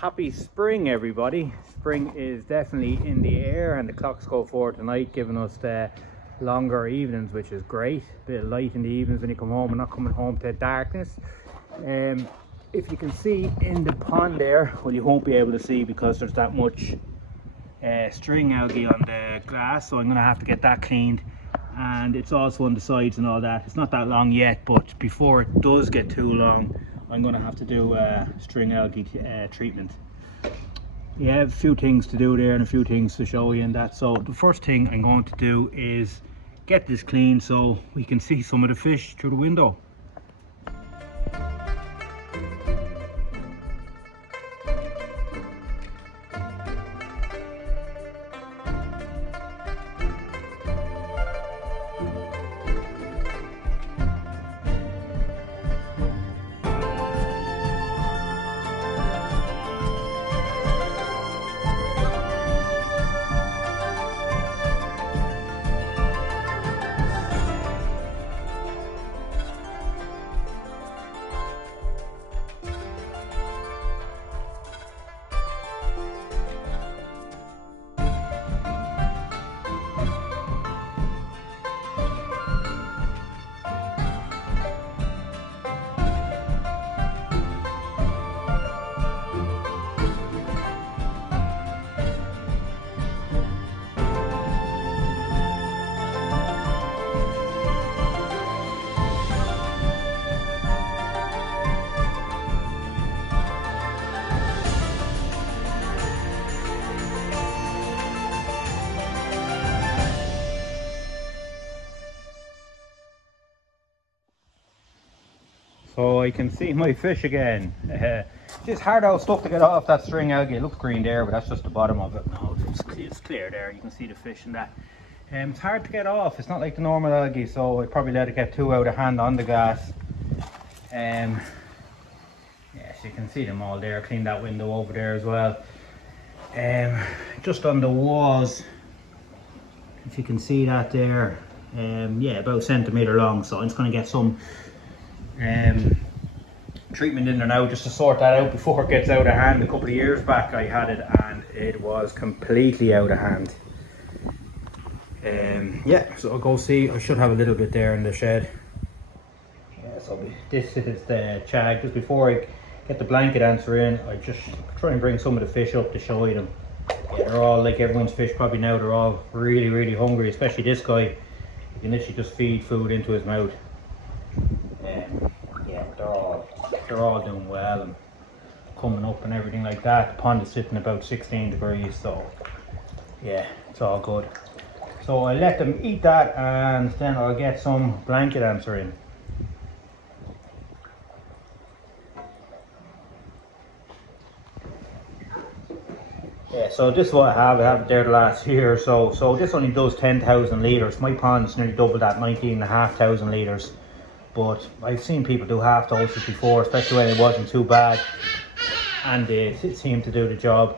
Happy spring, everybody. Spring is definitely in the air, and the clocks go forward tonight, giving us the longer evenings, which is great. A bit of light in the evenings when you come home and not coming home to darkness. If you can see in the pond there, well, you won't be able to see because there's that much string algae on the glass, so I'm going to have to get that cleaned. And it's also on the sides and all that. It's not that long yet, but before it does get too long, I'm going to have to do string algae treatment. Yeah, I have a few things to do there and a few things to show you in that. So the first thing I'm going to do is get this clean so we can see some of the fish through the window. So I can see my fish again. It's just hard out stuff to get off that string algae. It looks green there, but that's just the bottom of it. No, it's clear there. You can see the fish in that. It's hard to get off. It's not like the normal algae, so I probably let it get too out of hand on the glass. Yes, you can see them all there. Clean that window over there as well. Just on the walls, if you can see that there. Yeah, about a centimetre long. So I'm just going to get some treatment in there now just to sort that out before it gets out of hand. A couple of years back I had it and it was completely out of hand. Yeah, so I'll go see. I should have a little bit there in the shed. Yeah, so this is the chag. Just before I get the blanket answer in, I just try and bring some of the fish up to show you them. Yeah, they're all like everyone's fish probably now. They're all really hungry, especially this guy. You can literally just feed food into his mouth. Yeah, they're all doing well and coming up and everything like that. The pond is sitting about 16 degrees, so yeah, it's all good. So I let them eat that and then I'll get some blanket answer in. Yeah, so this is what I have it there the last year. So this only does 10,000 litres. My pond's nearly double that, 19,500 litres. But I've seen people do half doses before, especially when it wasn't too bad, and it seemed to do the job.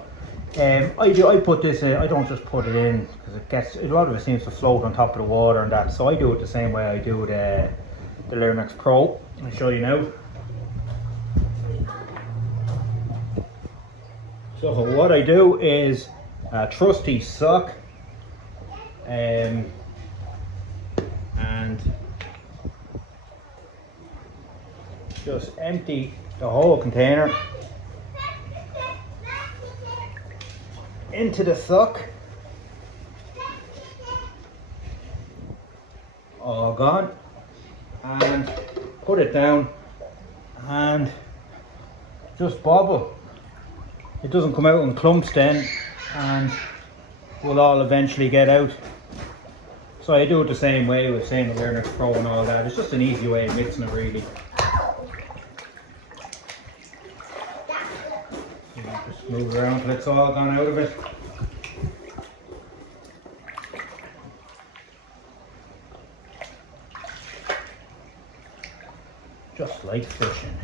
I put this in. I don't just put it in because a lot of it seems to float on top of the water and that. So I do it the same way I do the Lyrimax Pro. I'll show you now. So what I do is a trusty sock, and just empty the whole container into the sock. All gone. And put it down and just bobble. It doesn't come out in clumps then, and we'll all eventually get out. So I do it the same way with saying the Lyrimax Pro and all that. It's just an easy way of mixing it really. Just move it around till it's all gone out of it. Just like fishing.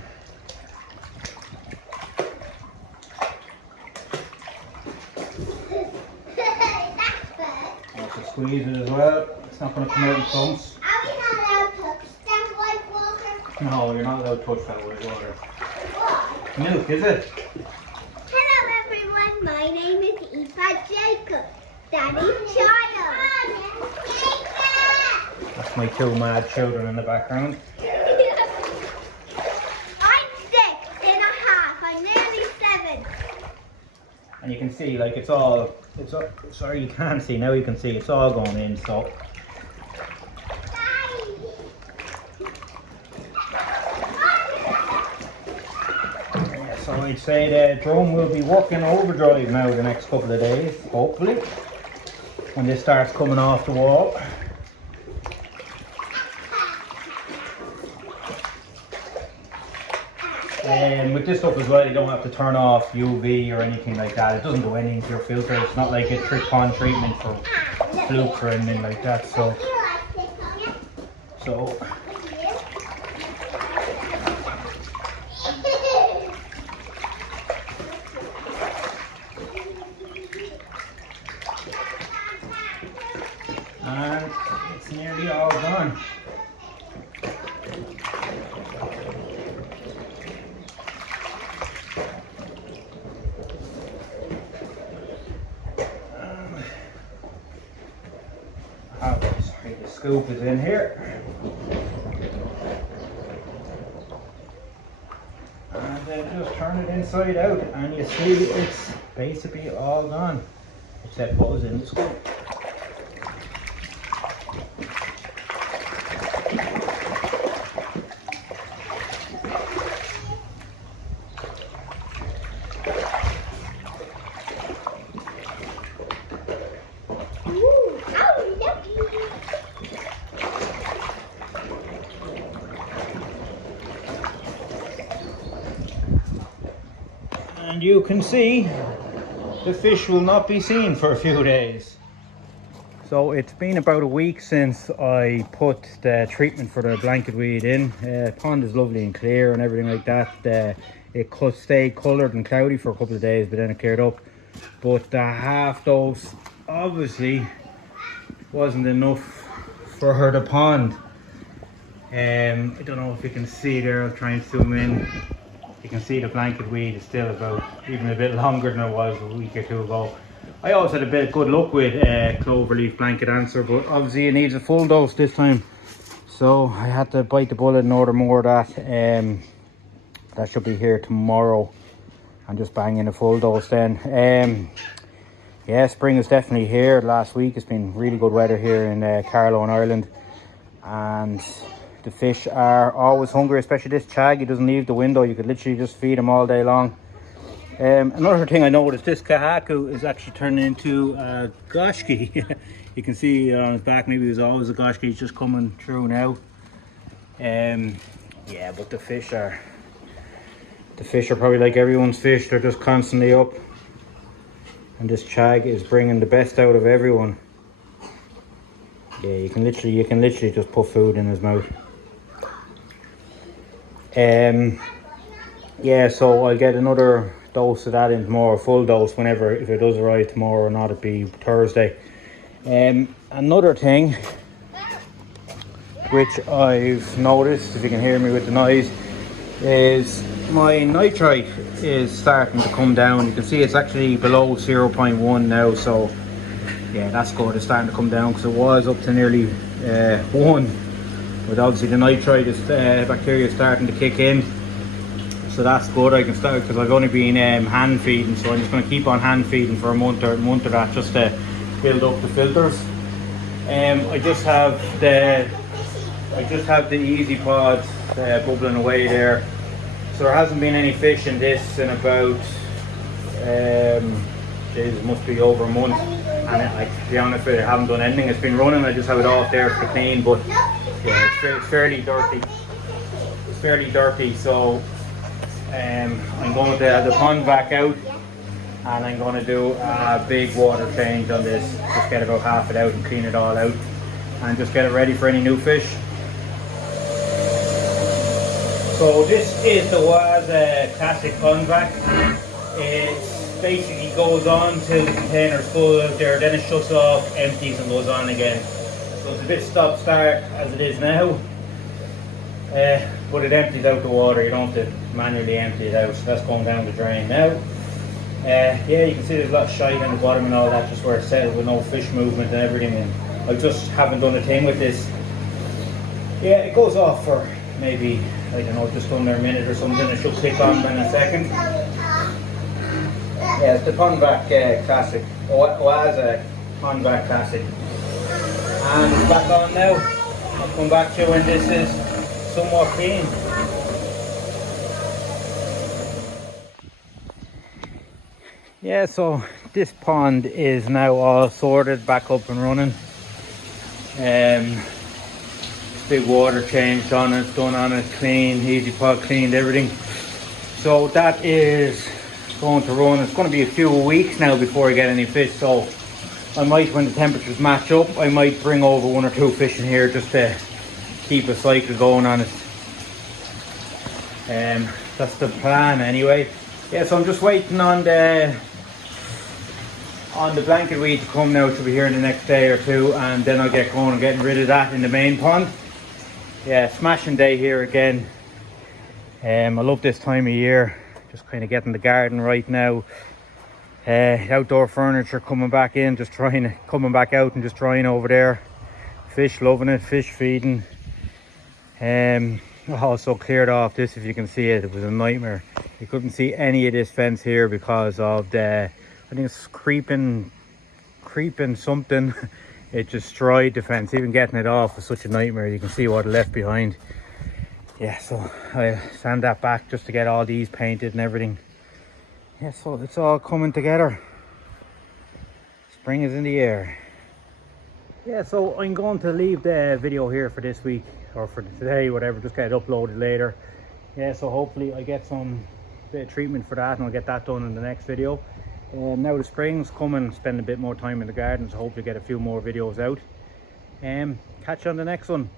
You can squeeze it as well. It's not going to come out in clumps. Are we not allowed to touch that white water? No, you're not allowed to touch that white water. What? Milk, is it? Hello, Daddy's child. That's my two mad children in the background. I'm 6.5. I'm nearly 7. And you can see, like, it's all, sorry you can't see, now you can see it's all going in, so. Yeah, so I'd say the drum will be working overdrive now the next couple of days, hopefully, when this starts coming off the wall. With this stuff as well, you don't have to turn off UV or anything like that. It doesn't do anything to your filter. It's not like a trick-on treatment for flukes or anything like that. So and it's nearly all done. Sorry, the scoop is in here. And then just turn it inside out and you see it's basically all gone. Except what was in the scoop. And you can see the fish will not be seen for a few days. So it's been about a week since I put the treatment for the blanket weed in. Pond is lovely and clear and everything like that. It could stay coloured and cloudy for a couple of days, but then it cleared up. But the half dose obviously wasn't enough for the pond. I don't know if you can see there, I'll try and zoom in. You can see the blanket weed is still about even a bit longer than it was a week or two ago. I always had a bit of good luck with cloverleaf blanket answer, but obviously it needs a full dose this time. So I had to bite the bullet and order more of that. That should be here tomorrow. And just bang in a full dose then. Yeah, spring is definitely here. Last week it's been really good weather here in Carlow in Ireland. And the fish are always hungry, especially this chag. He doesn't leave the window. You could literally just feed him all day long. Another thing I noticed, this kahaku is actually turning into a goshki. You can see on his back, maybe he was always a goshki. He's just coming through now. Yeah, but the fish are probably like everyone's fish. They're just constantly up. And this chag is bringing the best out of everyone. Yeah, you can literally just put food in his mouth. Yeah, so I'll get another dose of that in tomorrow, a full dose whenever, if it does arrive tomorrow or not, it'll be Thursday. Another thing which I've noticed, if you can hear me with the noise, is my nitrite is starting to come down. You can see it's actually below 0.1 now, so yeah, that's good. It's starting to come down because it was up to nearly 1. But obviously the nitrite is bacteria is starting to kick in, so that's good. I can start because I've only been hand feeding, so I'm just going to keep on hand feeding for a month of that just to build up the filters. I just have the easy pods bubbling away there, so there hasn't been any fish in this in about it must be over a month. And to be honest with you, I haven't done anything. It's been running. I just have it off there for clean, but yeah, it's fairly dirty. It's fairly dirty, so I'm going to have the pond back out, and I'm going to do a big water change on this. Just get about half it out and clean it all out, and just get it ready for any new fish. So this is the Waza Classic Pond Vac. It basically goes on till the container's full out there, then it shuts off, empties and goes on again. So it's a bit stop start as it is now, but it empties out the water. You don't have to manually empty it out, so that's going down the drain now. Yeah, you can see there's a lot of shite on the bottom and all that, just where it's settled with no fish movement and everything. And I just haven't done a thing with this. Yeah, it goes off for maybe, I don't know, just under a minute or something. It should kick on in a second. Yeah, it's the Pondback Classic. Oaza Pondback Classic. And it's back on now. I'll come back to you when this is somewhat clean. Yeah, so this pond is now all sorted, back up and running. Big water changed on it, done on it, clean, easy pod cleaned, everything. So that is going to run. It's going to be a few weeks now before I get any fish, so I might, when the temperatures match up, I might bring over 1 or 2 fish in here just to keep a cycle going on it. That's the plan anyway. Yeah, so I'm just waiting on the blanket weed to come now. It should be here in the next day or two, and then I'll get going and getting rid of that in the main pond. Yeah, smashing day here again. I love this time of year, just kind of getting the garden right now. Outdoor furniture coming back in, just coming back out and just trying over there. Fish loving it, fish feeding. I also cleared off this, if you can see it. It was a nightmare. You couldn't see any of this fence here because of the, I think it's creeping something. It destroyed the fence. Even getting it off was such a nightmare. You can see what it left behind. Yeah, so I sand that back just to get all these painted and everything. Yeah, so it's all coming together. Spring is in the air. Yeah, so I'm going to leave the video here for this week, or for today, whatever, just get it uploaded later. Yeah, so hopefully I get some bit of treatment for that and I'll get that done in the next video. Now the spring's coming, spend a bit more time in the garden, so hopefully get a few more videos out. Catch you on the next one.